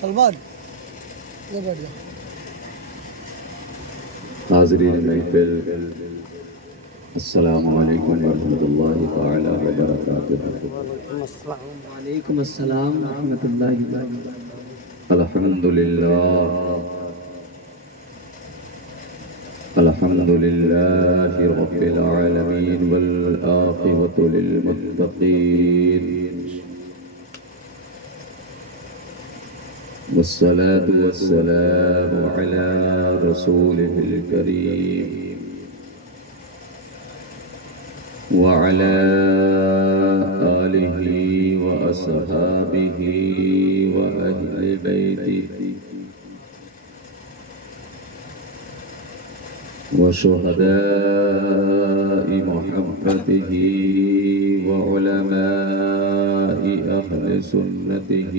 سلمان یہ بیٹھ جاؤ. حاضرین محفل السلام علیکم ورحمۃ اللہ تعالی وبرکاتہ. وعلیکم السلام ورحمۃ اللہ وبرکاتہ. الحمد للہ رب العالمین والعاقبۃ للمتقین والصلاة والسلام على رسوله الكريم وعلى آله وأصحابه وأهل بيته وشهداء محبته وعلماء أهل سنته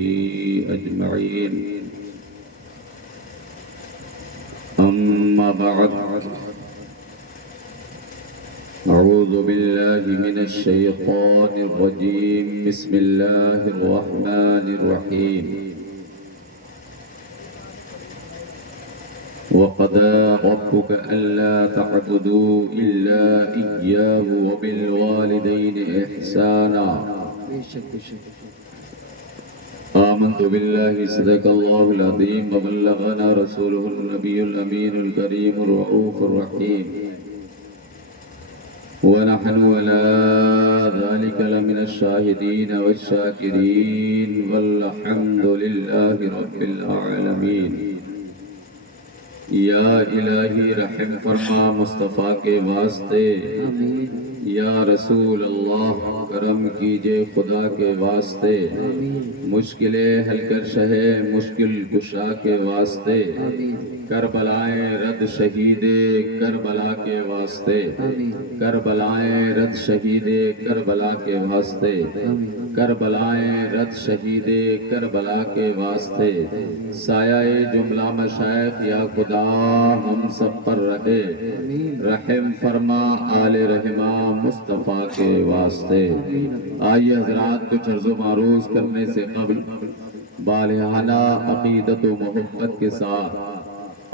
أجمعين. أما بعد، أعوذ بالله من الشيطان الرجيم. بسم الله الرحمن الرحيم. وقضى ربك ألا تعبدوا إلا إياه وبالوالدين إحسانا. آمنت بالله صدق الله العظيم وبلغنا رسوله النبي الأمين الكريم الرؤوف الرحيم. ونحن على ذلك لمن الشاهدين والشاكرين والحمد لله رب العالمين. یا الہی رحم فرما مصطفیٰ کے واسطے. یا رسول اللہ کرم کیجئے خدا کے واسطے. مشکلیں حل کر شہے مشکل کشا کے واسطے. کربلائیں رد شہید کربلا کے واسطے. کربلائیں رد شہید کربلا کے واسطے. کربلائیں رد شہید کربلا کے واسطے. سایہ جملہ مشائخ یا خدا ہم سب پر رہے. رحم فرما آل رحمہ مصطفیٰ کے واسطے. آئیے حضرات کچھ عرض و معروض کرنے سے قبل بالہانہ عقیدت و محبت کے ساتھ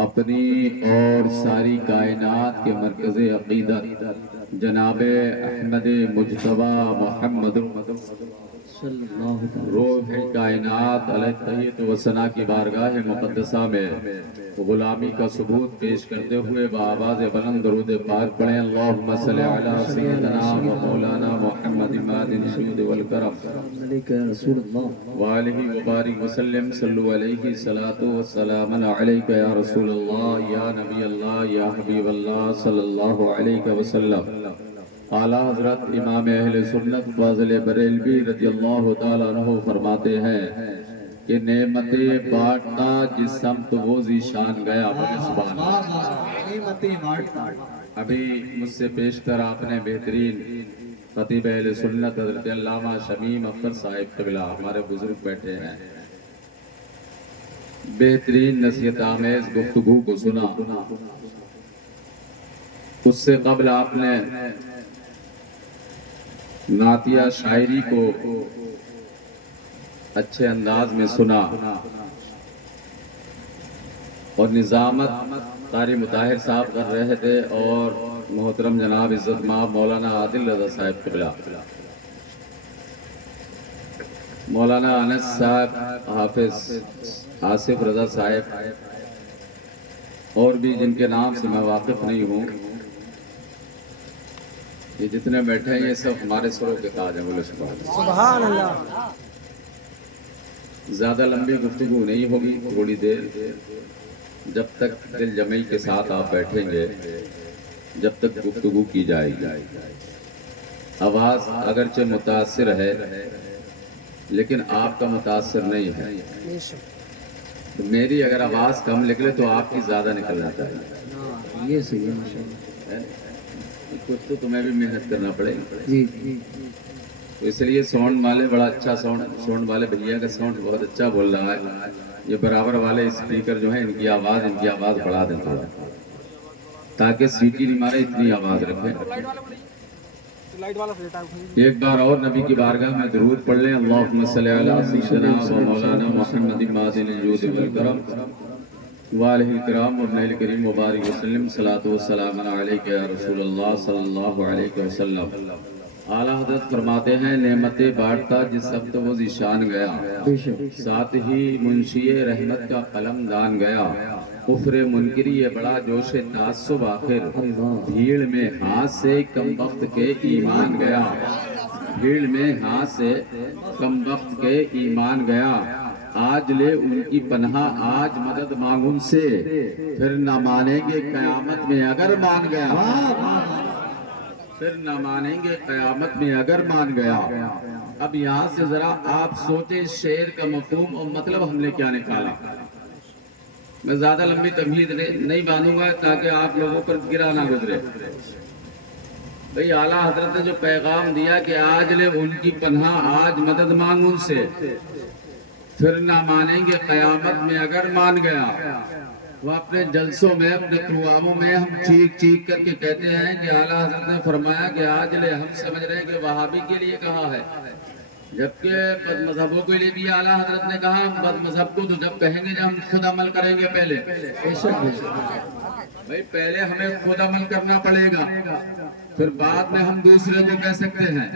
اپنی اور ساری کائنات کے مرکز عقیدت جناب احمد مجتبی محمد روح کائنات علیہ تحیت و ثنا کی بارگاہ مقدسہ میں غلامی کا ثبوت پیش کرتے ہوئے بآواز بلند درود پاک پڑھیں. اللہم صلی علی سیدنا و مولانا محمد مادن شہود والکرم وآلہ وبارک وسلم. صلو علیہ الصلاۃ والسلام علیک یا رسول اللہ یا نبی اللہ یا حبیب اللہ صلی اللہ علیہ وسلم. اعلیٰ حضرت امام اہل سنت فاضل بریلوی رضی اللہ تعالیٰ عنہ فرماتے ہیں کہ نعمتیں بانٹنا جس سمت وہ ذیشان گیا. ابھی مجھ سے پیش کر آپ نے بہترین خطیب اہل سنت حضرت علامہ شمیم اختر صاحب قبلہ ہمارے بزرگ بیٹھے ہیں بہترین نصیحت آمیز گفتگو کو سنا. اس سے قبل آپ نے نعتیہ شاعری کو اچھے انداز میں سنا اور نظامت قاری مطاہر صاحب کر رہے تھے اور محترم جناب عزت مآب مولانا عادل رضا صاحب قبلہ مولانا انس صاحب حافظ آصف رضا صاحب اور بھی جن کے نام سے میں واقف نہیں ہوں. یہ جتنے بیٹھے ہیں یہ سب ہمارے سروں کے تاج ہیں. بولے سبحان اللہ. زیادہ لمبی گفتگو نہیں ہوگی. تھوڑی دیر جب تک دل جمعی کے ساتھ آپ بیٹھیں گے جب تک گفتگو کی جائے گی. آواز اگرچہ متاثر ہے لیکن آپ کا متاثر نہیں ہے. میری اگر آواز کم نکلے تو آپ کی زیادہ نکلنا چاہیے. یہ صحیح ہے ماشاءاللہ. کچھ تو تمہیں بھی محنت کرنا پڑے گا. جی تو اس لیے ساؤنڈ والے بڑا اچھا ساؤنڈ والے بھیا کا ساؤنڈ بہت اچھا بول رہا ہے. یہ برابر والے اسپیکر جو ہیں ان کی آواز بڑھا دیں تھوڑا تاکہ سیٹی نہیں مارے اتنی آواز رکھیں. ایک بار اور نبی کی بارگاہ میں درود پڑھ لیں. اللہم صلی علی سیدنا و مولانا محمد مازن الجود والکرم وآلہ الکرام وابن الکریم مبارک وسلم. صلاۃ و سلام علیک یا رسول اللہ صلی اللہ علیہ وسلم. اعلیٰ حضرت فرماتے ہیں نعمتیں بانٹتا جس وقت وہ ذیشان گیا، ساتھ ہی منشی رحمت کا قلم دان گیا. کفر منکری یہ بڑا جوش تعصب آخر، بھیڑ میں ہاتھ سے کم وقت کے ایمان گیا. بھیڑ میں ہاتھ سے کم وقت کے ایمان گیا. آج لے ان کی پناہ آج مدد مانگ ان سے، پھر نہ مانیں گے قیامت میں اگر مان گیا. پھر نہ مانیں گے قیامت میں اگر مان گیا. اب یہاں سے ذرا آپ سوچیں شعر کا مفہوم اور مطلب ہم نے کیا نکالا. میں زیادہ لمبی تمہید نہیں باندھوں گا تاکہ آپ لوگوں پر گرا نہ گزرے. بھئی اعلیٰ حضرت نے جو پیغام دیا کہ آج لے ان کی پناہ آج مدد مانگ ان سے، پھر نہ مانیں گے قیامت میں اگر مان گیا. وہ اپنے جلسوں میں اپنے پروگراموں میں ہم چیخ چیخ کر کے کہتے ہیں کہ اعلیٰ حضرت نے فرمایا کہ آج لے ہم سمجھ رہے ہیں کہ وہابی کے لیے کہا ہے، جبکہ بد مذہبوں کے لیے بھی اعلیٰ حضرت نے کہا. ہم بد مذہب کو تو جب کہیں گے جب ہم خود عمل کریں گے. بھائی پہلے ہمیں خود عمل کرنا پڑے گا، پھر بعد میں ہم دوسرے کو کہہ سکتے ہیں.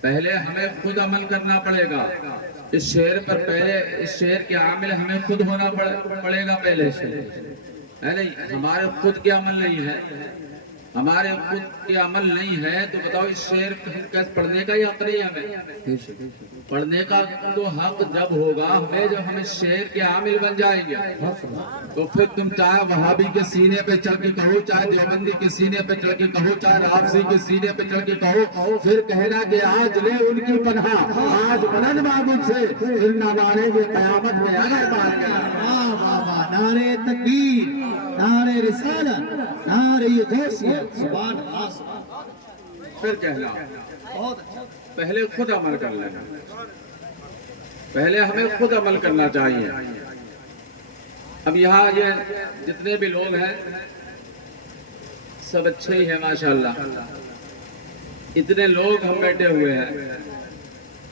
پہلے ہمیں خود عمل کرنا پڑے گا. اس شعر پر پہلے اس شعر کے عامل ہمیں خود ہونا پڑے گا. پہلے ہے نہیں، ہمارے خود کے عمل نہیں ہے. ہمارے خود کے عمل نہیں ہے تو بتاؤ اس شعر پڑھنے کا ہی حق نہیں ہمیں. پڑھنے کا تو حق جب ہوگا ہمیں جب ہم اس شعر کے عامل بن جائیں گے. تو پھر تم چاہے وہابی کے سینے پہ چڑھ کے کہو، چاہے دیوبندی کے سینے پہ چڑھ کے کہو، چاہے رافضی کے سینے پہ چڑھ کے کہو، پھر کہنا کہ آج لے ان کی پناہ آج مدد مانگ ان سے، پھر نہ مانیں گے قیامت میں اگر مان گیا. نعرے تکبیر، نعرے رسالت، نعرے غوثیت، سبحان اللہ. پھر کہنا پہلے خود عمل کر لینا. پہلے ہمیں خود عمل کرنا چاہیے. اب یہاں یہ جتنے بھی لوگ ہیں سب اچھے ہی ہیں ماشاءاللہ. اتنے لوگ ہم بیٹھے ہوئے ہیں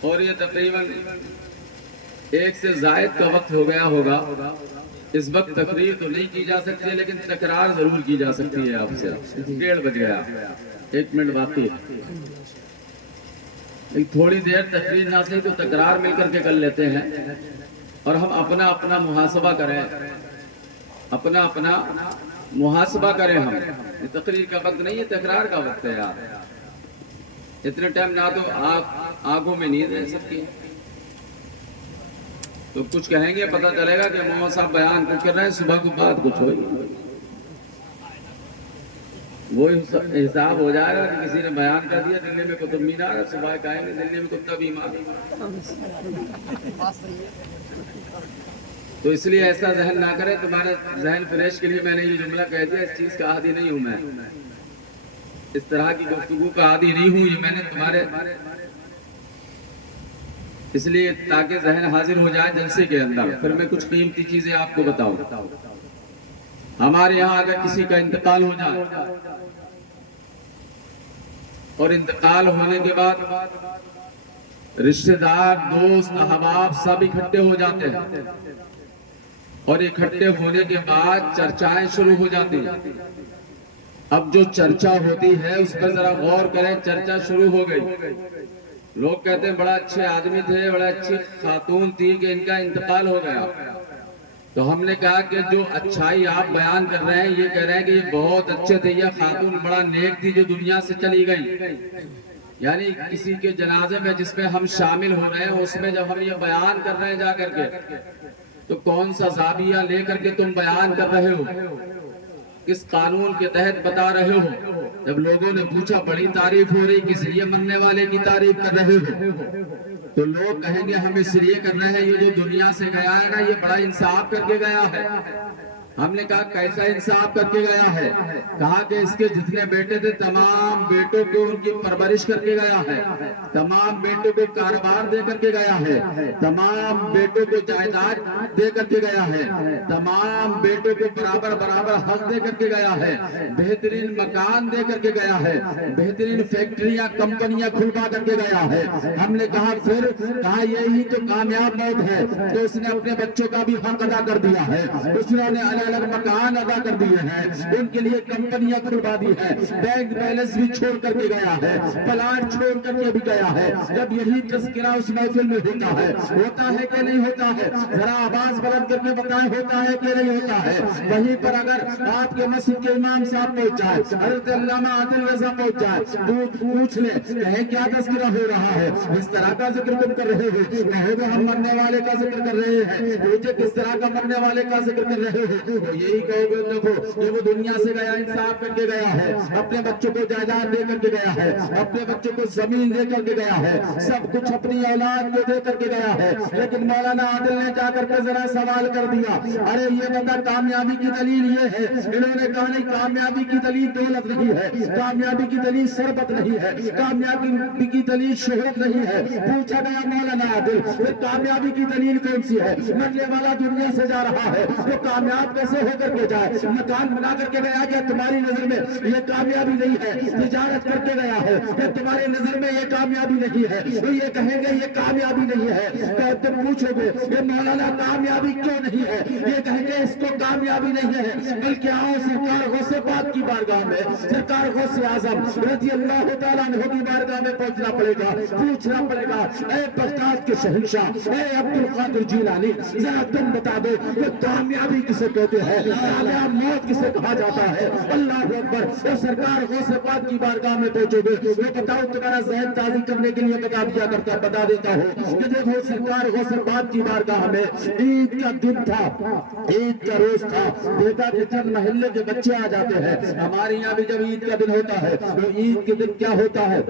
اور یہ تقریباً 1 سے زائد کا وقت ہو گیا ہوگا. اس وقت تقریر تو نہیں کی جا سکتی ہے لیکن تکرار ضرور کی جا سکتی ہے. آپ سے 1:30 بج گیا، 1 منٹ باقی ہے. تھوڑی دیر تقریر نہ صحیح تو تکرار مل کر کے کر لیتے ہیں اور ہم اپنا اپنا محاسبہ کریں. اپنا اپنا محاسبہ کریں. ہم یہ تقریر کا وقت نہیں ہے، تکرار کا وقت ہے یار. اتنے ٹائم نہ تو آنکھوں میں نیند رہ سکتی ہے تو کچھ کہیں گے پتہ چلے گا کہ محمد صاحب بیان کچھ کر رہے ہیں، صبح کو بات کچھ ہوئی. وہی حساب ہو جائے گا کہ کسی نے بیان کر دیا دلی میں قطب مینار، صبح کہیں گے دلی میں کتا بیمار. تو اس لیے ایسا ذہن نہ کریں. تمہارے ذہن فریش کے لیے میں نے یہ جملہ کہہ دیا. اس چیز کا عادی نہیں ہوں میں، اس طرح کی گفتگو کا عادی نہیں ہوں. یہ میں نے تمہارے اس لیے تاکہ ذہن حاضر ہو جائے جلسے کے اندر. پھر میں کچھ قیمتی چیزیں آپ کو بتاؤں. ہمارے یہاں اگر کسی کا انتقال ہو جائے اور انتقال ہونے کے بعد رشتہ دار دوست احباب سب اکٹھے ہو جاتے ہیں اور اکٹھے ہونے کے بعد چرچائیں شروع ہو جاتی ہیں. اب جو چرچا ہوتی ہے اس پر ذرا غور کریں. چرچا شروع ہو گئی، لوگ کہتے ہیں بڑا اچھے آدمی تھے، بڑا اچھی خاتون تھی کہ ان کا انتقال ہو گیا. تو ہم نے کہا کہ جو اچھائی آپ بیان کر رہے ہیں یہ کہہ رہے ہیں کہ یہ بہت اچھے تھے، یہ خاتون بڑا نیک تھی جو دنیا سے چلی گئی. یعنی کسی کے جنازے میں جس میں ہم شامل ہو رہے ہیں اس میں جب ہم یہ بیان کر رہے ہیں جا کر کے تو کون سا زاویہ لے کر کے تم بیان کر رہے ہو، کس قانون کے تحت بتا رہے ہو. جب لوگوں نے پوچھا بڑی تعریف ہو رہی، کس لیے مرنے والے کی تعریف کر رہے ہو، تو لوگ کہیں گے ہم اس لیے کر رہے ہیں یہ جو دنیا سے گیا ہے نا یہ بڑا انصاف کر کے گیا ہے. ہم نے کہا کیسا انصاف کر کے گیا ہے؟ کہا کہ اس کے جتنے بیٹے تھے تمام بیٹوں کو ان کی پرورش کر کے گیا ہے، تمام بیٹوں کو کاروبار دے کر کے گیا ہے، تمام بیٹوں کو جائیداد دے کر کے گیا ہے، تمام بیٹوں کو برابر برابر حق دے کر کے گیا ہے، بہترین مکان دے کر کے گیا ہے، بہترین فیکٹریاں کمپنیاں کھلوا کر کے گیا ہے۔ ہم نے کہا پھر کہا یہی تو کامیاب موت ہے، تو اس نے اپنے بچوں کا بھی حق ادا کر دیا ہے، اس نے الگ الگ مکان ادا کر دیے ہیں، ان کے لیے کمپنیاں کھلوا دی ہے، بینک بیلنس بھی چھوڑ کر کے گیا ہے، پلاٹ چھوڑ کر کے بھی گیا ہے۔ جب یہی تذکرہ اس محفل میں ہوتا ہے کہ نہیں ہوتا ہے؟ ذرا آواز بلند کر کے بتائیں، ہوتا ہے کہ نہیں ہوتا ہے؟ وہیں پر اگر آپ کے مسجد کے امام صاحب پہنچ جائے، حضرت علامہ عادل رضا پہنچ جائے، پوچھ لیں کہیں کیا تذکرہ ہو رہا ہے، اس طرح کا ذکر تم کر رہے ہو، کہو گے ہم مرنے والے کا ذکر کر رہے ہیں، مجھے کس طرح کا مرنے والے کا ذکر کر رہے ہو؟ تو یہی کہو گے دیکھو یہ وہ دنیا سے گیا، انصاف کر کے گیا ہے، اپنے بچوں کو جائیداد دے کر کے گیا ہے، اپنے بچوں کو زمین دے کر کے گیا ہے، سب کچھ اپنی اولاد کو دے کر کے گیا ہے۔ لیکن مولانا عادل نے جا کر کے ذرا سوال کر دیا، ارے یہ بتا کامیابی کی دلیل یہ ہے؟ انہوں نے کہا نہیں، کامیابی کی دلیل دولت نہیں ہے، کامیابی کی دلیل ثروت نہیں ہے، کامیابی کی دلیل شہرت نہیں ہے۔ پوچھا گیا مولانا عادل پھر کامیابی کی دلیل کون سی ہے؟ مرنے والا دنیا سے جا رہا ہے تو کامیاب کیسے ہو کر کے جائے؟ مکان بنا کر کے گیا کہ تمہاری نظر میں یہ کامیابی نہیں ہے؟ تجارت کر کے گیا ہے کہ تمہاری نظر میں یہ کامیابی نہیں ہے؟ تو یہ کہیں گے یہ کامیابی نہیں ہے، تو تم پوچھو گے یہ مولانا کامیابی کیوں نہیں ہے؟ یہ کہیں گے اس کو کامیابی نہیں ہے، بلکہ آؤ سرکار غوث پاک کی بارگاہ میں، سرکار غوث اعظم رضی اللہ تعالیٰ عنہ کی بارگاہ میں پہنچنا پڑے گا، پوچھنا پڑے گا اے بغداد کے شہنشاہ، اے عبد القادر جیلانی، ذرا تم بتا دو کہ کامیابی کسے کہتے ہیں، کامیاب موت کسے کہا جاتا ہے؟ اللہ اکبر۔ اور سرکار غوث پاک کی بارگاہ میں پہنچو گے، یہ بتاؤ تمہارا ذہن تازی کرنے کے لیے بتا دیتا ہوں کہ دیکھو سرکار غوث پاک کی بارگاہ میں عید کا دن تھا، عید کا روز تھا، دیکھا کہ چند محلے کے بچے آ جاتے ہیں۔ ہمارے یہاں بھی جب عید کا دن ہوتا ہے تو عید کے دن کیا ہوتا ہے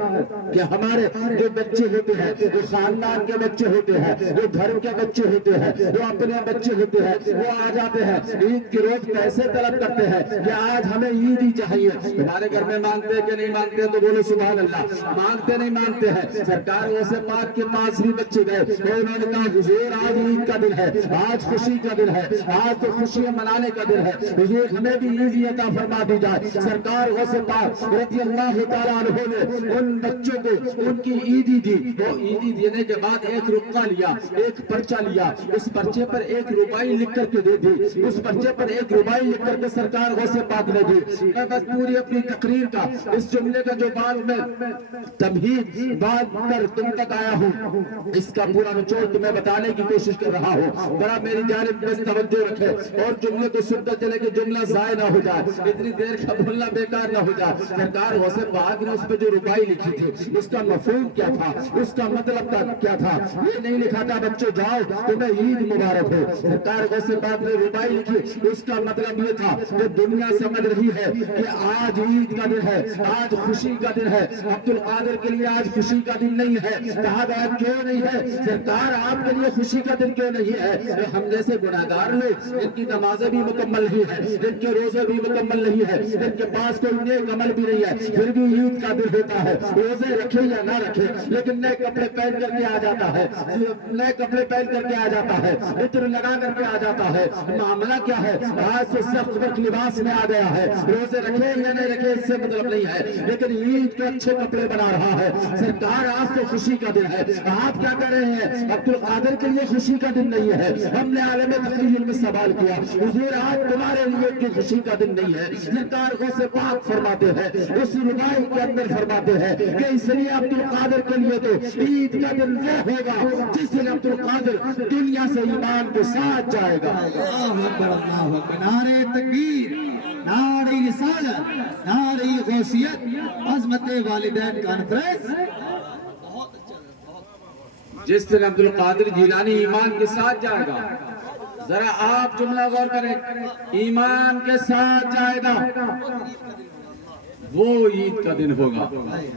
کہ ہمارے جو بچے ہوتے ہیں، جو خاندان کے بچے ہوتے ہیں، جو گھر کے بچے ہوتے ہیں، جو اپنے بچے ہوتے ہیں، وہ آ جاتے ہیں عید کے روز پیسے طلب کرتے ہیں کہ آج ہمیں عید ہی چاہیے۔ ہمارے گھر میں مانگتے ہیں کہ نہیں مانگتے؟ تو بولو سبحان اللہ، مانگتے نہیں مانگتے ہیں۔ سرکار غوث پاک کے پاس بھی بچے گئے تو انہوں نے کہا حضور آج عید کا دن ہے، آج خوشی کا دن ہے، آج تو خوشیاں منانے کا دن ہے، حضور ہمیں بھی عید عطا فرما دی جائے۔ سرکار غوث پاک رضی اللہ تعالیٰ عنہ نے ان بچوں کو ان کی عیدی دی، تو عیدی دینے کے بعد ایک رقعہ لیا، ایک پرچہ لیا، اس پرچے پر 1 روپائی لکھ کر کے دے دی، اس پرچے پر 1 روپائی لکھ کر کے سرکار غوث پاک نے دی۔ میں بس پوری اپنی تقریر کا اس جملے کا جو بعد میں تمہید بات کر تم تک آیا ہوں، اس کا پورا نچوڑ تمہیں بتانے کی کوشش کر رہا ہوں، ذرا میری جانب بس توجہ رکھے اور جملے کو سنتے چلے کہ جملہ ضائع نہ ہو جائے، اتنی دیر کا بولنا بیکار نہ ہو جائے۔ سرکار غوث پاک نے اس پہ جو روپائی لکھی تھی اس کا مفہوم کیا تھا، اس کا مطلب کیا تھا؟ یہ نہیں لکھا تھا بچوں جاؤ تمہیں عید مبارک ہو۔ سرکار غوث پاک نے روپائی لکھی، اس کا مطلب یہ تھا کہ دنیا سمجھ رہی ہے کہ آج عید کا دن ہے، آج خوشی کا دن ہے، عبد القادر کے لیے آج خوشی کا دن نہیں ہے۔ کہا گیا کیوں نہیں ہے؟ سرکار آپ کے لیے خوشی کا دن کیوں نہیں ہے؟ ہم جیسے گناہگار لوگ جن کی نمازیں بھی مکمل نہیں ہے، جن کے روزے بھی مکمل نہیں ہے، جن کے پاس کوئی نیک عمل بھی نہیں ہے، پھر بھی عید کا دن ہوتا ہے، روزے رکھے یا نہ رکھے لیکن نئے کپڑے پہن کر کے آ جاتا ہے، نئے کپڑے پہن کر کے آ جاتا ہے، عطر لگا کر کے آ جاتا ہے۔ معاملہ کیا ہے؟ آج تو سخت وقت لباس میں آ گیا ہے، روزے رکھے یا نہیں رکھے اس سے مطلب نہیں ہے، لیکن عید کے اچھے کپڑے بنا رہا ہے۔ سرکار آج تو خوشی کا دن ہے، آپ کیا کر رہے ہیں؟ عبد القادر کے لیے خوشی کا دن نہیں ہے۔ ہم نے عالم تقریر میں سوال کیا حضور آج تمہارے لیے کی خوشی کا دن نہیں ہے؟ سرکار غوث پاک فرماتے ہیں اس ربائی کے اندر فرماتے ہیں کہ اس لیے عبد القادر کے لیے تو عید کا دن وہ ہوگا جس دن عبد القادر دنیا سے ایمان کے ساتھ جائے گا۔ اللہ اکبر، اللہ اکبر، نعرہ تکبیر، نعرہ رسالت، نعرہ غوثیت، عظمت والدین کانفرنس۔ جس دن عبد القادر جیلانی ایمان کے ساتھ جائے گا، ذرا آپ جملہ غور کریں، ایمان کے ساتھ جائے گا، وہ عید کا دن ہوگا،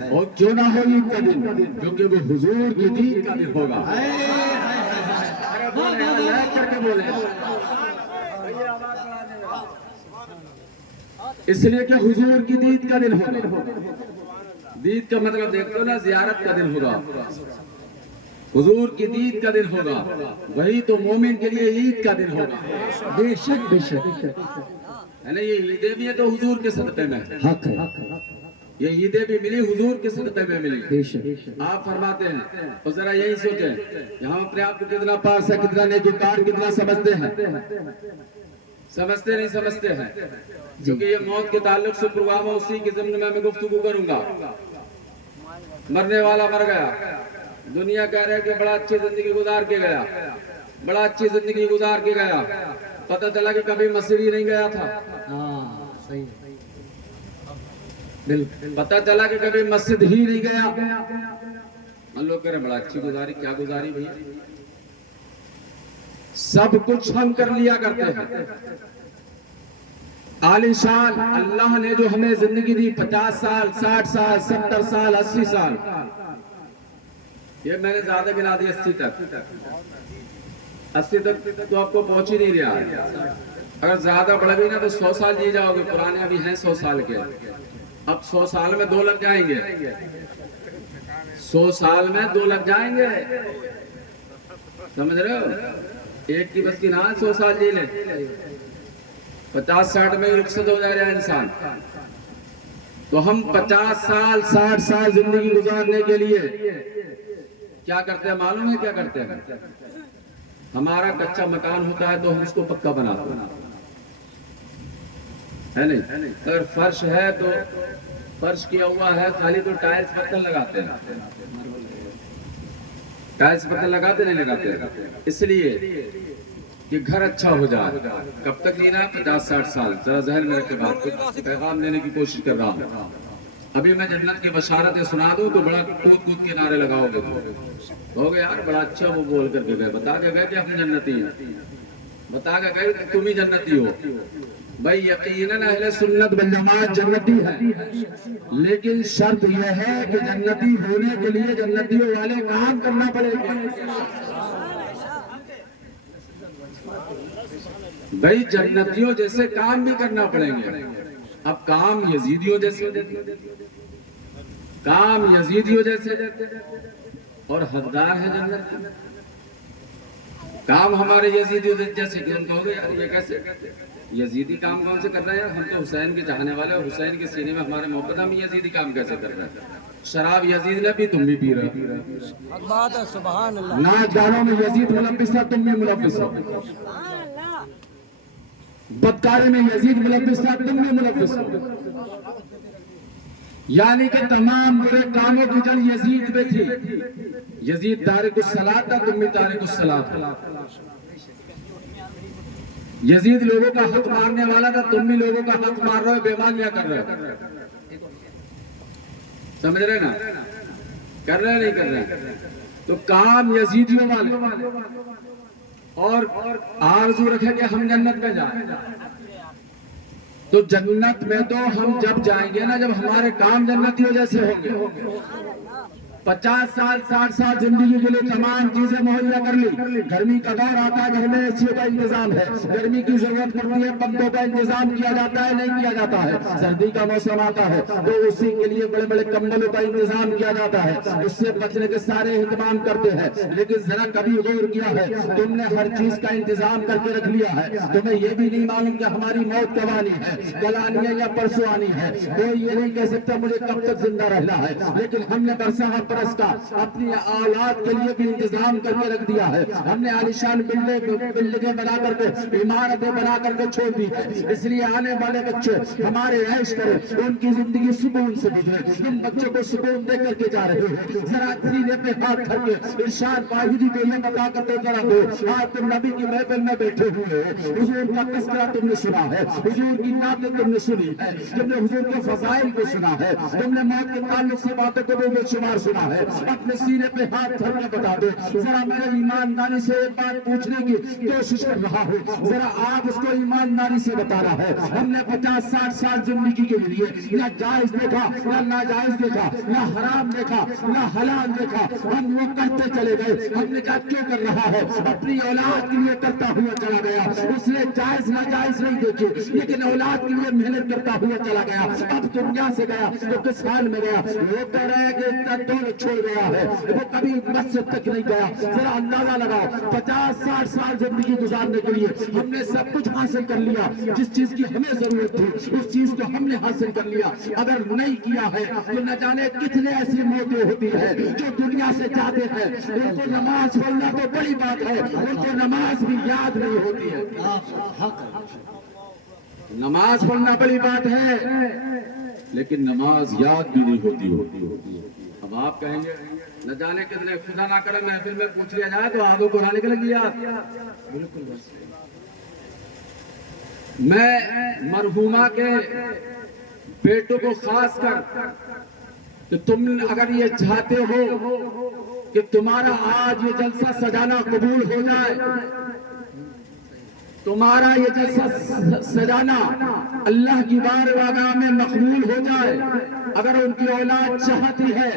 اور کیوں نہ ہو عید کا دن، کیونکہ وہ حضور کی دین کا دن ہوگا۔ اس لیے کہ حضور کی دید کا دن ہوگا. دید کا مطلب دیکھتے ہو نا, زیارت کا دن ہوگا, حضور کی دید کا دن ہوگا. وہی تو مومن کے لیے عید کا دن ہوگا. بے شک بے شک ہے نا, یہ عیدیں بھی ہیں تو حضور کے صدقے میں, حق ہے. یہ عیدیں بھی ملی حضور کے صدقے میں ملی. بے شک آپ فرماتے ہیں, اور ذرا یہی سوچیں کہ ہم اپنے آپ کو کتنا پاس ہے, کتنا نیکوکار, کتنا سمجھتے ہیں. سمجھتے نہیں سمجھتے ہیں, کیونکہ یہ موت کے تعلق سے پروگرام ہے, اسی کے ضمن میں گفتگو کروں گا. مرنے والا مر گیا, دنیا کہہ رہے کہ بڑا اچھی زندگی گزار کے گیا, بڑا اچھی زندگی گزار کے گیا. پتہ چلا کہ کبھی مسجد ہی نہیں گیا تھا. ہاں صحیح, پتہ چلا کہ کبھی مسجد ہی نہیں گیا. ہم لوگ کہہ رہے بڑا اچھی گزاری, کیا گزاری بھیا؟ سب کچھ ہم کر لیا کرتے ہیں. عالی شان اللہ نے جو ہمیں زندگی دی, 50 سال, 60 سال, 70 سال, 80 سال, یہ میں نے زیادہ گنا دی 80 تک. 80 تک تو آپ کو پہنچ ہی نہیں رہا. اگر زیادہ بڑھ گئی نا تو 100 سال جی جاؤ گے. پرانے ابھی ہیں 100 سال کے, اب 100 سال میں 2 لگ جائیں گے. 100 سال میں 2 لگ جائیں گے, سمجھ رہے ہو؟ ایک کی بس کی نہ 100 سال جی لیں. 50-60 میں رخصت ہو جائے انسان. تو ہم 50 سال 60 سال زندگی گزارنے کے لیے کیا کرتے ہیں معلوم ہے؟ کیا کرتے ہیں؟ ہمارا کچا مکان ہوتا ہے تو ہم اس کو پکا بناتے ہیں, ہے نہیں؟ اگر فرش ہے تو فرش کیا ہوا ہے خالی, تو ٹائلز پتھر لگاتے ہیں. ٹائلز پتھر لگاتے نہیں لگاتے, اس لیے کہ گھر اچھا ہو جائے. کب تک جینا ہے؟ 50-60 سال. ذرا ذہن میں رکھے بات کو, پیغام دینے کی کوشش کر رہا ہوں. ابھی میں جنت کی بشارتیں سنا دوں تو بڑا کود کے نعرے لگاؤ گے. کہو گے یار بڑا اچھا وہ بول کر کے گئے, بتا کے گئے کہ ہم جنتی ہیں, بتا کے گئے کہ تم ہی جنتی ہو. بھائی یقیناً اہل سنت والجماعت جنتی ہے, لیکن شرط یہ ہے کہ جنتی ہونے کے لیے جنتیوں والے کام کرنا پڑے گا. بھائی جنتیوں جیسے کام بھی کرنا پڑیں گے. اب کام یزیدیوں جیسے, کام یزیدیوں جیسے, اور حقدار ہے جنت. کام ہمارے یزیدیوں جیسے کہ ان کہو گے یار یہ کیسے یزیدی کام کون سے کر رہے ہیں؟ ہم تو حسین کے چاہنے والے, اور حسین کے سینے میں ہمارے محبت, ہم یزیدی کام کیسے کر رہے ہیں؟ شراب یزید نے بھی, تم بھی پی رہے. بات ہے, سبحان اللہ. ناچ گانوں میں یزید ملبس ہے, تم بھی ملبس ہو. بدکاری میں یزید ملبس تھا, تم بھی ملبس ہو. یعنی کہ تمام برے کاموں کی جڑ یزید میں تھی. یزید تارک الصلاۃ تھا, تم بھی تارک الصلاۃ ہو. یزید لوگوں کا حق مارنے والا تھا, تم بھی لوگوں کا حق مار رہے ہو, بےمانیاں کر رہے ہو. سمجھ رہے نا؟ کر رہے نہیں کر رہے؟ تو کام یزیدیوں والے, اور آرزو رکھے کہ ہم جنت میں جائیں. تو جنت میں تو ہم جب جائیں گے نا جب ہمارے کام جنتیوں جیسے ہوں گے. 50 سال 60 سال زندگی کے لیے تمام چیزیں مہیا کر لی. گرمی کا دور آتا ہے, گھر میں اے سی کا انتظام ہے, گرمی کی ضرورت پڑتی ہے, پنکھوں کا انتظام کیا جاتا ہے نہیں کیا جاتا ہے. سردی کا موسم آتا ہے تو اسی کے لیے بڑے بڑے کمبلوں کا انتظام کیا جاتا ہے, اس سے بچنے کے سارے اہتمام کرتے ہیں. لیکن ذرا کبھی غور کیا ہے, تم نے ہر چیز کا انتظام کر کے رکھ لیا ہے, تمہیں یہ بھی نہیں معلوم کہ ہماری موت کب آنی ہے, کل آنی ہے یا پرسوں آنی ہے. کوئی یہ نہیں کہہ سکتا مجھے کب تک زندہ رہنا ہے, لیکن ہم نے برسہ برس کا اپنی اولاد کے لیے بھی انتظام کر کے رکھ دیا ہے. ہم نے عالیشان بلڈنگیں بنا کر کے, عمارتیں بنا کر کے چھوڑ دی ہے. اس لیے آنے والے بچے ہمارے عیش کریں, ان کی زندگی سکون سے گزرے. ہم بچوں کو سکون دے کر کے جا رہے ہیں. ذرا سینے پہ ہاتھ کر کے ارشاد واحدی کو یہ بتا کر تو ذرا دو, آج تم نبی کی محفل میں بیٹھے ہوئے ہو, حضور کا تذکرہ تم نے سنا ہے, حضور کی نعتیں تم نے سنی ہے, تم نے حضور کے فضائل کو سنا ہے, تم نے موت کے تعلق سے باتوں کو بے شمار سنا سنا ہے. اپنے سینے پہ ہاتھ دھر کے بتا دو ذرا میں ایمانداری سے ایک بات پوچھنے کی کوشش کر رہا ہوں, ذرا آپ اس کو ایمانداری سے بتا رہا ہے. ہم نے 50-60 سال زندگی کے لیے نہ جائز دیکھا نہ ناجائز دیکھا, نہ حرام دیکھا نہ حلال دیکھا, ہم وہ کرتے چلے گئے. ہم نے کہا کیوں کر رہا ہے؟ اپنی اولاد کے لیے کرتا ہوا چلا گیا. اس نے جائز ناجائز نہیں دیکھی لیکن اولاد کے لیے محنت کرتا ہوا چلا گیا. اب دنیا سے گیا تو کس حال میں گیا؟ وہ کہہ رہے ہیں کہ اتنا دولت چھوڑ گیا ہے, وہ کبھی مسجد تک نہیں گیا. ذرا اندازہ لگاؤ 50-60 سال زندگی گزارنے کے لیے ہم نے سب کچھ حاصل کر لیا. جس چیز کی ہمیں ضرورت تھی اس چیز کو ہم نے حاصل کر لیا. اگر نہیں کیا ہے تو نہ جانے کتنے ایسی موتیں ہوتی ہیں جو دنیا سے جاتے ہیں. ان کو نماز پڑھنا تو بڑی بات ہے, ان کو نماز بھی یاد نہیں ہوتی ہے. نماز پڑھنا بڑی بات ہے لیکن نماز یاد بھی نہیں ہوتی. اب آپ کہیں گے نہ جانے کتنے, خدا نہ کرے محفل میں پوچھ لیا جائے تو آگے قرآن نکلے گی یاد. بالکل. میں مرحومہ کے بیٹوں کو خاص کر کہ تم اگر یہ چاہتے ہو کہ تمہارا آج یہ جلسہ سجانا قبول ہو جائے, تمہارا یہ جلسہ سجانا اللہ کی بارگاہ میں مقبول ہو جائے, اگر ان کی اولاد چاہتی ہے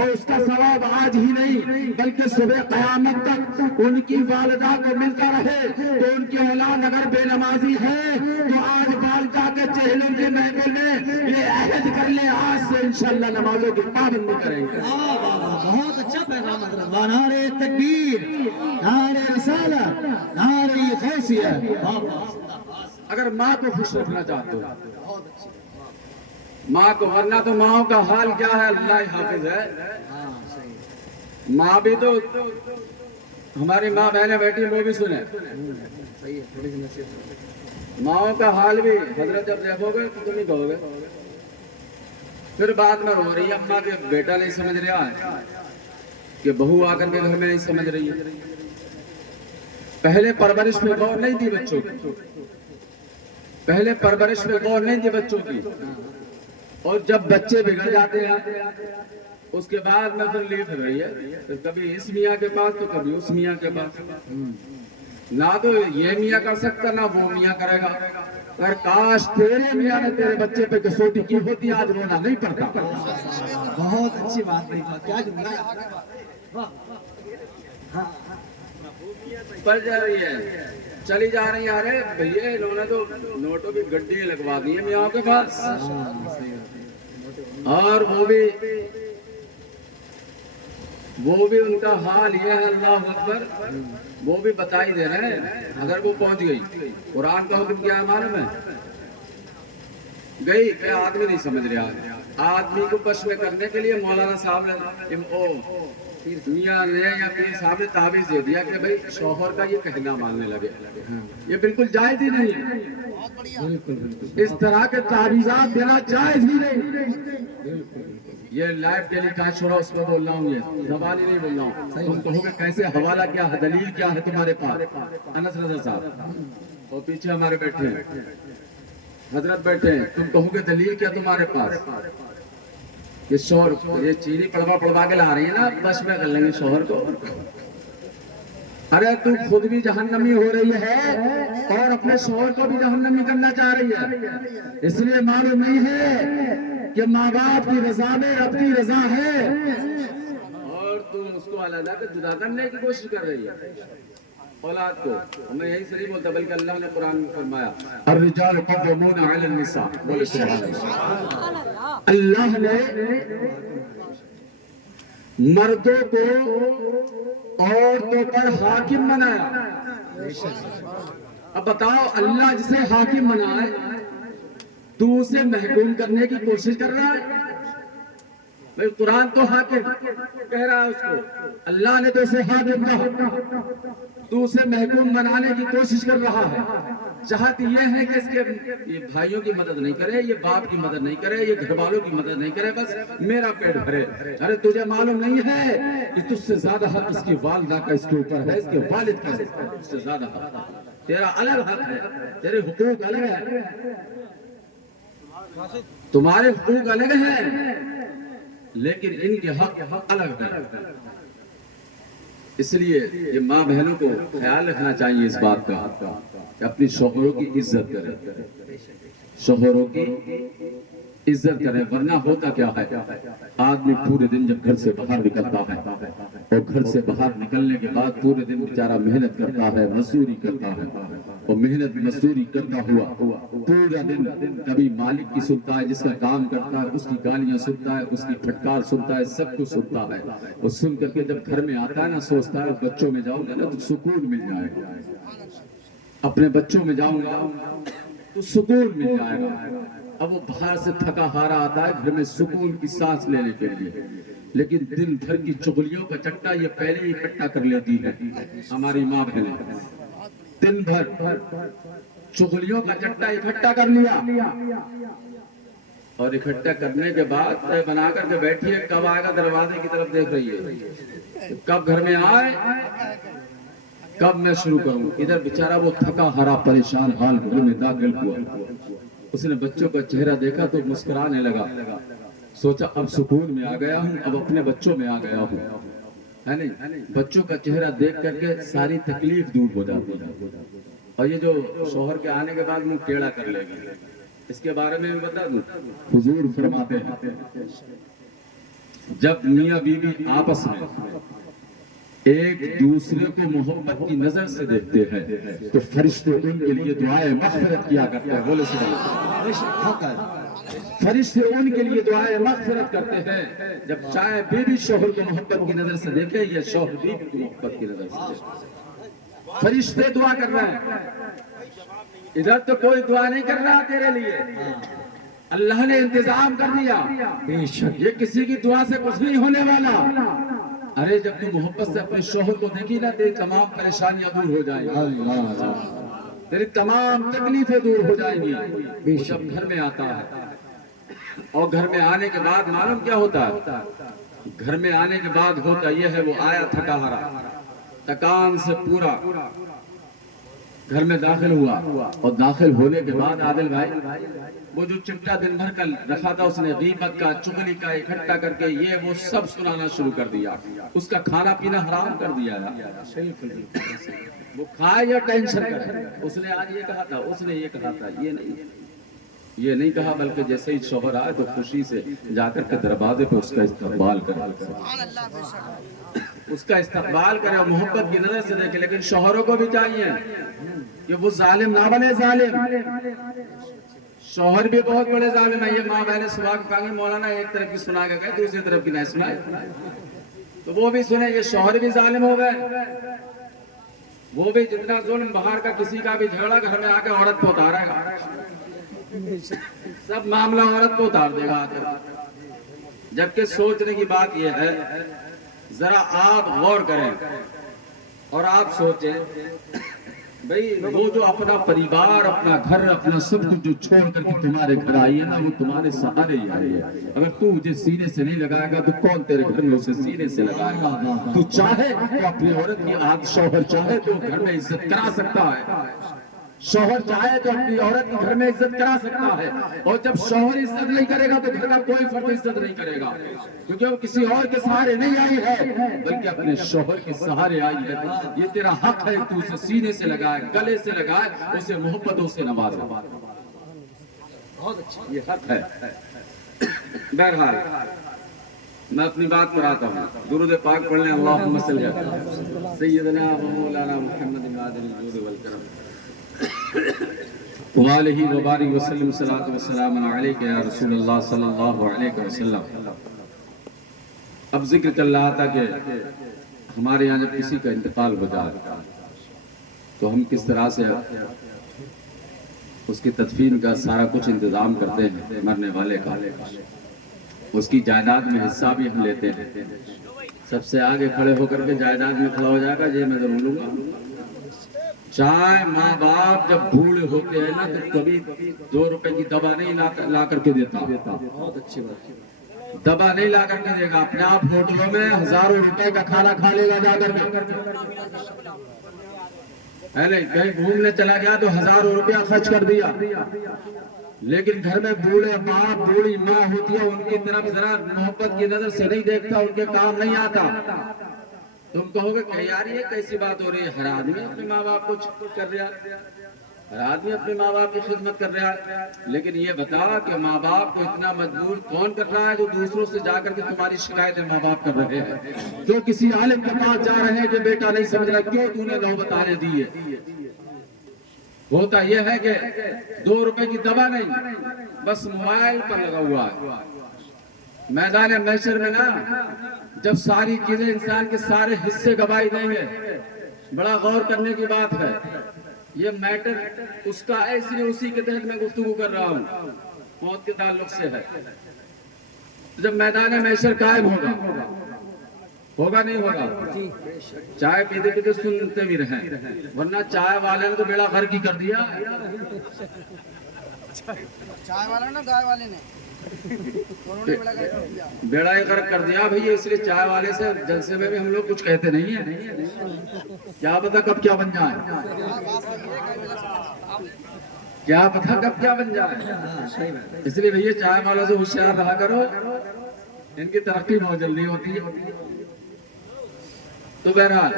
اور اس کا ثواب آج ہی نہیں بلکہ صبح قیامت تک ان کی والدہ کو ملتا رہے, تو ان کی اولاد اگر بے نمازی ہے تو آج والدہ کے چہلوں کے محفل میں یہ عہد کر لے آج سے انشاءاللہ نمازوں کی پابندی کریں گے. بہت اچھا پیغام حضرت. نعرہ تکبیر, نعرہ رسالت, نعرہ غوثیت. اگر ماں کو خوش رکھنا چاہتے ہو ماں کو, ورنہ تو ماں کا حال کیا ہے اللہ حافظ ہے. ماں بھی تو ہماری ماں بہنیں بیٹھی وہ بھی سنیں. ماں کا حال بھی حضرت جب دیکھو گے تو تم ہی کہو گے. پھر بعد میں رو رہی ہے اماں کہ بیٹا نہیں سمجھ رہا ہے, کہ بہو آ کر کے گھر میں نہیں سمجھ رہی ہے. پہلے پرورش میں غور نہیں دی بچوں کی, پہلے پرورش میں غور نہیں دی بچوں کی, اور جب بچے بگڑ جاتے ہیں اس کے بعد میں پھر لی پھر رہی ہے, کبھی اس میاں کے پاس تو کبھی اس میاں کے پاس. نہ تو یہ میاں کر سکتا نہ وہ میاں کرے گا. اگر کاش تیرے میاں نے تیرے بچے پہ کسوٹی کی ہوتی آج رونا نہیں پڑتا. بہت اچھی بات نہیں, کیا جملہ ہے. پڑ جا رہی ہے, چلی جا رہی ہے. ارے بھیا انہوں نے تو نوٹوں کی گڈی لگوا دی ہے میاں کے پاس, اور وہ بھی ان کا حال یہ ہے اللہ اکبر, وہ بھی بتائی دے رہے ہیں. اگر وہ پہنچ گئی, قرآن کا حکم کیا ہے معلوم ہے, گئی کہ آدمی نہیں سمجھ رہا. آدمی کو بش میں کرنے کے لیے مولانا صاحب نے میاں نے یا پیر صاحب نے تعویذ دے دیا کہ بھئی شوہر کا یہ کہنا ماننے لگے. یہ بالکل جائز ہی نہیں ہے, اس طرح کے تعویذات دینا جائز ہی نہیں. یہ لائیو ٹیلی کاسٹ ہو رہا اس میں بول رہا ہوں, یہ زبانی نہیں بول رہا ہوں. تم کہو گے کیسے, حوالہ کیا ہے, دلیل کیا ہے تمہارے پاس؟ انس رضا صاحب اور پیچھے ہمارے بیٹھے ہیں حضرت بیٹھے ہیں, تم کہو گے دلیل کیا تمہارے پاس؟ یہ شوہر یہ چینی پڑوا کے لا رہی ہے نا, بس میں کر لیں گے شوہر کو. ارے تو خود بھی جہنمی ہو رہی ہے اور اپنے شوہر کو بھی جہنمی کرنا چاہ رہی ہے. اس لیے معلوم نہیں ہے کہ ماں باپ کی رضا میں رب کی رضا ہے, اور تم اس کو علیحدہ جدا کرنے کی کوشش کر رہی ہے اولاد کو. میں یہی سے نہیں بولتا بلکہ اللہ نے قرآن میں فرمایا الرجال قوامون علی النساء. بولے سبحان اللہ. اللہ نے مردوں کو عورتوں پر حاکم بنایا. اب بتاؤ اللہ جسے حاکم بنائے تو اسے محکوم کرنے کی کوشش کر رہا ہے. بھئی قرآن تو حاکم کہہ رہا ہے اس کو, اللہ نے تو اسے حاکم کہا, تو اسے محکوم بنانے کی کوشش کر رہا ہے. چاہت یہ ہے کہ اس کے یہ بھائیوں کی مدد نہیں کرے, یہ باپ کی مدد نہیں کرے, یہ گھر والوں کی مدد نہیں کرے, بس میرا پیٹ بھرے. ارے تجھے معلوم نہیں ہے کہ تجھ سے زیادہ حق اس کی والدہ کا اس کے اوپر ہے, اس کے والد کا اس سے زیادہ حق. تیرا الگ حق ہے, تیرے حقوق الگ ہے, تمہارے حقوق الگ ہیں. لیکن ان کے حق الگ ہے. اس لیے یہ ماں بہنوں کو خیال رکھنا چاہیے اس بات کا کہ اپنی شوہروں کی عزت کریں، شوہروں کی عزت کریں. ورنہ ہوتا کیا ہے، آدمی پورے دن جب گھر سے باہر نکلتا ہے اور گھر سے باہر نکلنے کے بعد پورے دن بیچارہ محنت کرتا ہے، مزدوری کرتا ہے، اور محنت مزدوری کرتا ہوا پورا دن کبھی مالک کی سنتا ہے، جس کا کام کرتا ہے اس کی گالیاں سنتا ہے، اس کی پھٹکار سنتا ہے، سب کچھ سنتا ہے. وہ سن کر کے جب گھر میں آتا ہے نا، سوچتا ہے بچوں میں جاؤں گا نا تو سکون مل جائے گا، اپنے بچوں میں جاؤں گا تو سکون مل جائے گا. اب وہ باہر سے تھکا ہارا آتا ہے گھر میں سکون کی سانس لینے کے لیے، لیکن دن بھر کی چغلیوں کا چٹا یہ پہلے ہی اکٹھا کر لیتی ہے ہماری ماں بہنیں. دن بھر چغلیوں کا چٹا اکٹھا کر لیا، اور اکٹھا کرنے کے بعد بنا کر کے بیٹھی ہے، کب آئے گا دروازے کی طرف دیکھ رہی ہے، کب گھر میں آئے، کب میں شروع کروں. ادھر بیچارہ وہ تھکا ہارا پریشان حال گھر میں داخل ہوا. اس نے بچوں کا چہرہ دیکھا تو مسکرانے لگا، سوچا اب سکون میں آ گیا ہوں، اب اپنے بچوں میں آ گیا ہوں، ہے نہیں. بچوں کا چہرہ دیکھ کر کے ساری تکلیف دور ہو جاتی ہے. اور یہ جو شوہر کے آنے کے بعد منہ ٹیڑھا کر لے گی، اس کے بارے میں بتا دوں. حضور فرماتے ہیں جب میاں بیوی آپس میں ایک دوسرے کو محبت کی نظر سے دیکھتے ہیں تو فرشتے ان کے لیے دعائیں مغفرت کیا کرتے ہیں. بولے سبحان اللہ. فرشتے ان کے لیے دعائیں مغفرت کرتے ہیں جب چاہے بیوی شوہر کو محبت کی نظر سے دیکھے یا شوہر بیوی کو محبت کی نظر سے دیکھے، فرشتے دعا کر رہے ہیں. ادھر تو کوئی دعا نہیں کر رہا تیرے لیے، اللہ نے انتظام کر دیا. یہ کسی کی دعا سے کچھ نہیں ہونے والا. ارے جب تو محبت سے اپنے شوہر کو دیکھی نا، تیری تمام پریشانیاں دور ہو جائیں گی، تیری تمام تکلیفیں دور ہو جائیں گی. جب گھر میں آتا ہے اور گھر میں آنے کے بعد معلوم کیا ہوتا ہے، گھر میں آنے کے بعد ہوتا یہ ہے، وہ آیا تھکا ہارا، تکان سے پورا گھر میں داخل ہوا، اور داخل ہونے کے بعد عادل بھائی وہ جو چمٹا دن بھر کا رکھا تھا اس نے غیبت کا، چغلی کا اکٹھا کر کے یہ وہ سب سنانا شروع کر دیا. اس کا کھانا پینا حرام کر دیا. وہ کھائے یا ٹینشن کرے. اس نے آج یہ کہا تھا، اس نے یہ کہا تھا، یہ نہیں کہا، بلکہ جیسے ہی شوہر آئے تو خوشی سے جا کر کے دروازے پہ اس کا استقبال کرے، اس کا استقبال کرے اور محبت کی نظر سے دیکھے. لیکن شوہروں کو بھی چاہیے کہ وہ ظالم نہ بنے. ظالم شوہر بھی بہت بڑے ظالم ہیں. یہ ماں بہنیں صبح کو کہیں گے مولانا ایک طرف کی سنا کے گئے دوسری طرف کی نہیں سنائے، تو وہ بھی سنے. یہ شوہر بھی ظالم ہو گئے، وہ بھی جتنا ظلم باہر کا کسی کا بھی جھگڑا گھر میں آ کے عورت پہ اتارے گا، سب معاملہ عورت پہ اتار دے گا. جبکہ سوچنے کی بات یہ ہے، ذرا آپ غور کریں اور آپ سوچیں بھئی وہ جو اپنا پریوار، اپنا گھر، اپنا سب کچھ جو چھوڑ کر کے تمہارے گھر آئی ہے نا، وہ تمہارے سہارے ہی آئی ہے. اگر تو مجھے سینے سے نہیں لگائے گا تو کون تیرے گھر میں اسے سینے سے لگائے گا؟ تو چاہے تو اپنی عورت کی شوہر چاہے تو گھر میں عزت کرا سکتا ہے، شوہر چاہے تو اپنی عورت کی گھر میں عزت کرا سکتا ہے. اور جب شوہر عزت نہیں کرے گا تو گھر کا کوئی فرد عزت نہیں کرے گا، کیونکہ وہ کسی اور کے سہارے نہیں آئی ہے بلکہ اپنے شوہر کے سہارے آئی ہے. یہ تیرا حق ہے، تو اسے سینے سے لگائے، گلے سے لگائے، اسے محبتوں سے نوازے. یہ حق ہے. بہرحال میں اپنی بات پر آتا ہوں. درود پاک پڑھ لیں. اللہم صلی علی سیدنا و مولانا محمد معدن الجود والکرم وآلہ وبارک وسلم. صلاۃ والسلام علیک یا رسول اللہ صلی اللہ علیہ وسلم. اب ذکر چل رہا تھا کہ ہمارے یہاں جب کسی کا انتقال ہو جائے تو ہم کس طرح سے اس کی تدفین کا سارا کچھ انتظام کرتے ہیں. مرنے والے کا اس کی جائیداد میں حصہ بھی ہم لیتے ہیں. سب سے آگے کھڑے ہو کر کے جائیداد میں کھڑا ہو جائے گا، یہ میں ضرور لوں گا. چاہے ماں باپ جب بوڑھے ہوتے ہیں نا تو کبھی 2 روپے کی دوا نہیں لا کر کے دیتا. بہت اچھی بات. دوا نہیں لا کر کے دے گا. اپنے آپ ہوٹلوں میں ہزاروں روپے کا کھانا کھا لے گا جا کر کے. کہیں گھومنے چلا گیا تو ہزاروں روپیہ خرچ کر دیا. لیکن گھر میں بوڑھے باپ بوڑھی ماں ہوتی ہے، ان کی طرف ذرا محبت کی نظر سے نہیں دیکھتا، ان کے کام نہیں آتا، تم کہو گے کہ یار یہ کیسی بات ہو رہی ہے؟ ہر آدمی اپنے ماں باپ کو کر رہا ہے، ہر آدمی اپنے ماں باپ کی خدمت کر رہا ہے، لیکن یہ بتا کہ ماں باپ کو اتنا مجبور کون کر رہا ہے جو دوسروں سے جا کر کے تمہاری شکایتیں ماں باپ کر رہے ہیں؟ جو کسی عالم کے پاس جا رہے ہیں کہ بیٹا نہیں سمجھ رہا، کیوں تو نے نوبت آنے دی ہے؟ ہوتا یہ ہے کہ 2 روپے کی دوا نہیں، بس موبائل پر لگا ہوا ہے۔ میدان محشر میں نا جب ساری چیزیں انسان کے سارے حصے گواہی دیں گے، بڑا غور کرنے کی بات ہے۔ یہ میٹر اس کا ہے، اس لیے اسی کے تحت میں گفتگو کر رہا ہوں، موت کے تعلق سے ہے۔ جب میدان محشر قائم ہوگا نہیں ہوگا؟ چائے پیتے پیتے سنتے بھی رہیں، ورنہ چائے والے نے تو بیڑا غرق ہی کر دیا۔ چائے والا نا گائے والے نے بیڑا ہی غرق کر دیا بھئی، اس لیے چائے والے سے جلسے میں بھی ہم لوگ کچھ کہتے نہیں ہیں، کیا پتہ کب کیا بن جائے، کیا پتہ کب کیا بن جائے۔ اس لیے بھئی چائے والوں سے ہوشیار رہا کرو، ان کی ترقی بہت جلدی ہوتی ہے۔ تو بہرحال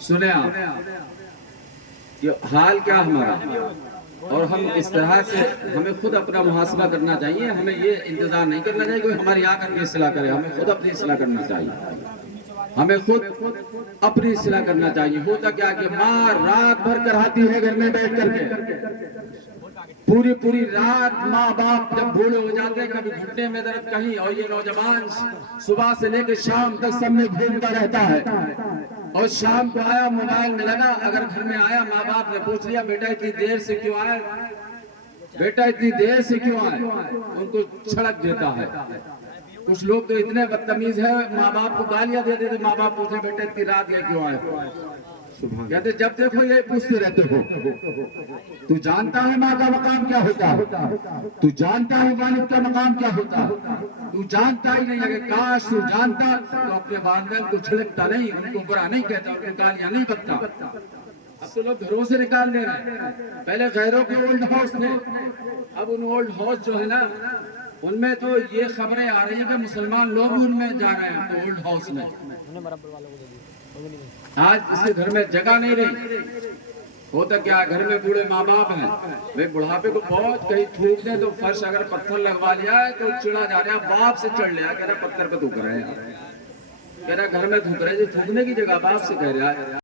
سنیں آپ کہ حال کیا ہمارا، اور ہم اس طرح سے ہمیں خود اپنا محاسبہ کرنا چاہیے، ہمیں یہ انتظار نہیں کرنا چاہیے کوئی ہماری آ کر کے اصلاح کرے، ہمیں خود اپنی اصلاح کرنا چاہیے، ہمیں خود اپنی اصلاح کرنا چاہیے۔ ہوتا کیا کہ ماں رات بھر کراتی ہے گھر میں بیٹھ کر کے، پوری رات ماں باپ جب بوڑھے ہو جاتے ہیں، کبھی گھٹنے میں درد کہیں، اور یہ نوجوان صبح سے لے کے شام تک سب میں گھومتا رہتا ہے، اور شام کو آیا موبائل میں لگا، اگر گھر میں آیا ماں باپ نے پوچھ لیا بیٹا اتنی دیر سے کیوں آئے، بیٹا اتنی دیر سے کیوں آئے، ان کو چھڑک دیتا ہے۔ کچھ لوگ تو اتنے بدتمیز ہیں، ماں باپ کو گالیاں دے دیتے، ماں باپ پوچھے بیٹا اتنی رات یہ کیوں آئے، کہتے جب دیکھو یہ پوچھتے رہتے ہو، تو جانتا ہے ماں کا مقام کیا ہوتا ہے، تو جانتا ہے والد کا مقام کیا ہوتا ہے، تو جانتا ہی نہیں، اگر کاش تو جانتا تو اپنے والدین کو چھڑکتا نہیں، ان کو برا نہیں کہتا، ان کو گالیاں نہیں بکتا۔ اب تو لوگ گھروں سے نکال دے رہے ہیں، پہلے غیروں کے اولڈ ہاؤس تھے، اب ان اولڈ ہاؤس جو ہے نا ان میں تو یہ خبریں آ رہی ہیں کہ مسلمان لوگ ان میں جا رہے ہیں، تو اولڈ ہاؤس میں آج اس کے گھر میں جگہ نہیں رہی۔ ہوتا کیا گھر میں بوڑھے ماں باپ ہیں، وہ بڑھاپے کو بہت کہیں تھوک دیں تو فرش اگر پتھر لگوا لیا ہے تو چڑا جا رہا ہے، باپ سے چڑھ لیا، کہہ رہا پتھر پہ تھوک رہے ہیں، کہہ رہا گھر میں تھوک رہے ہیں، تھوکنے کی جگہ باپ سے کہہ رہا ہے۔